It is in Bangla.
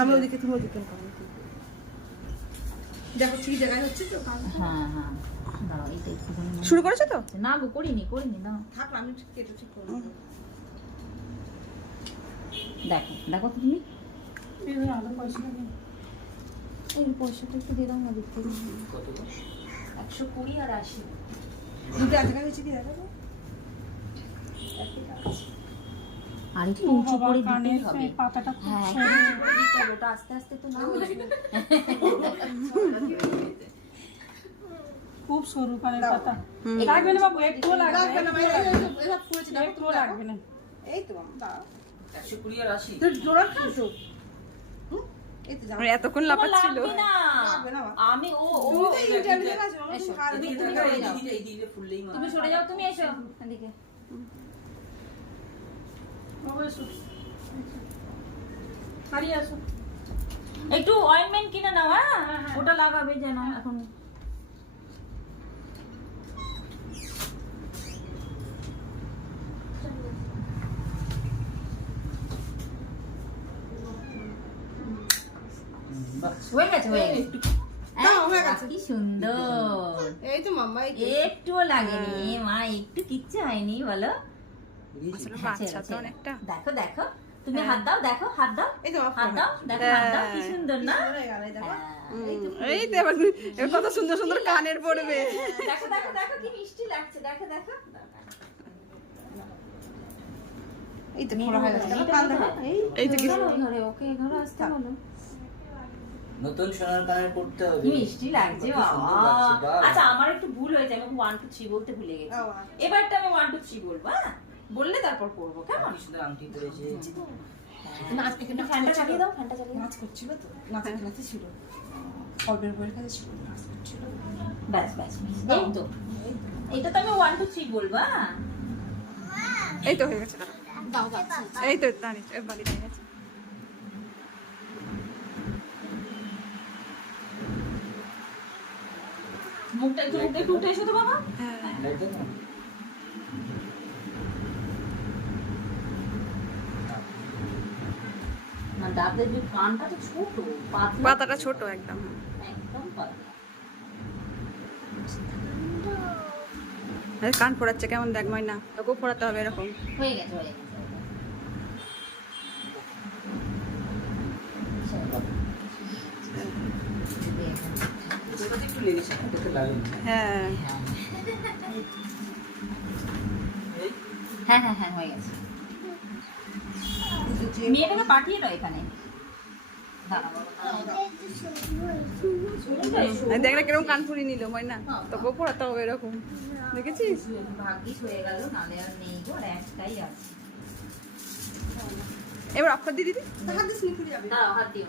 আমি ওদিকে তুমি ওদিকে করো। দেখো ঠিক জায়গায় হচ্ছে তো। হ্যাঁ হ্যাঁ। শুরু করেছ তো? না গো করিনি করিনি দাঁড়াও। থাক আমি ঠিক কেটে ঠিক করব। দেখো দেখো তো তুমি। এই পয়সাটা একটু দিয়ে দাও না দেখতে একশো কুড়ি আর আশি। দুটো জায়গায় হয়েছে কি দেখো আর উঁচু করে দিতেই হবে। হ্যাঁ। একটু ওটা আস্তে আস্তে তো না খুব সরু পানের পাতা। লাগবে না বাবু একটুও লাগবে না তুমি লাগবে না। এই তো জোড়া খাও তো হুম? এই তো যাও। মানে এতক্ষণ বাবা। আমি ও ও। তুমি সরে যাও তুমি এসো। এদিকে বাবু এসো হারিয়ে আসো একটু অয়েন্টমেন্ট কিনে নাও হ্যাঁ? ওটা লাগাবে যেন এখন। হয়ে গেছে হয়ে গেছে। হয়ে। কি সুন্দর। এই তো মাম্মা একটুও লাগেনি। মা একটু কিচ্ছু হয়নি বলো। আসলে হ্যাঁ, বাচ্চা তো অনেকটা। দেখো দেখো। তুমি হাত দাও দেখো হাত দাও। এই তো হাত দাও দেখো হাত দাও কি সুন্দর না? এই দেখো। হ্যাঁ। এই তো এবার এবার কত সুন্দর সুন্দর কানের পড়বে। দেখো দেখো দেখো কি মিষ্টি লাগছে। দেখো দেখো। এই তো ফোড়া হয়ে গেছে। কান দেখো এই এই তো কি ধরো, ধরো, ওকে আসতে বলো। নতুন সোনার কানের পড়তে হবে। মিষ্টি লাগছে বাবা। আচ্ছা আমার একটু ভুল হয়েছে আমি ওয়ান টু থ্রি বলতে ভুলে গেছি। আচ্ছা। এবারটা আমি ওয়ান টু থ্রি বলব হ্যাঁ? বললে তারপর করব কেমন? সুন্দর আংটি পরেছে নাচ ফ্যানটা চালিয়ে দাও ফ্যানটা চালিয়ে দাও। নাচ করছিল তো নাচের ক্লাসে ছিল। অল্পের বইয়ের কাছে ছিল নাচ করছিল। ব্যাস ব্যাস। এই তো। এটা তো আমি ওয়ান টু থ্রি বলব হ্যাঁ? এই তো হয়ে গেছে এই তো দাঁড়িয়ে গেছে মুখটা একটু মুখটা একটু উঠে এসো তো বাবা। হ্যাঁ। যে কানটা তো ছোট পাতাটা ছোট একদম। একদম পাতলা। কান ফোড়াচ্ছে কেমন দেখ ময়না তোকেও ফোড়াতে হবে এরকম। হয়ে গেছে হয়ে গেছে। হ্যাঁ। হ্যাঁ হ্যাঁ হ্যাঁ হয়ে গেছে। মেয়েটাকে পাঠিয়ে দাও এখানে। দেখ না কীরকম কান নিল ময়না। তোকেও ফোড়াতে হবে এরকম। দেখেছিস? ভাগ্যিস হয়ে গেল নালে আর নেই গো আর একটাই আছে। এবার অক্ষর দিয়ে দিদি হাত দিয়ে স্লিপ যাবে। দাঁড়াও হাত দিও।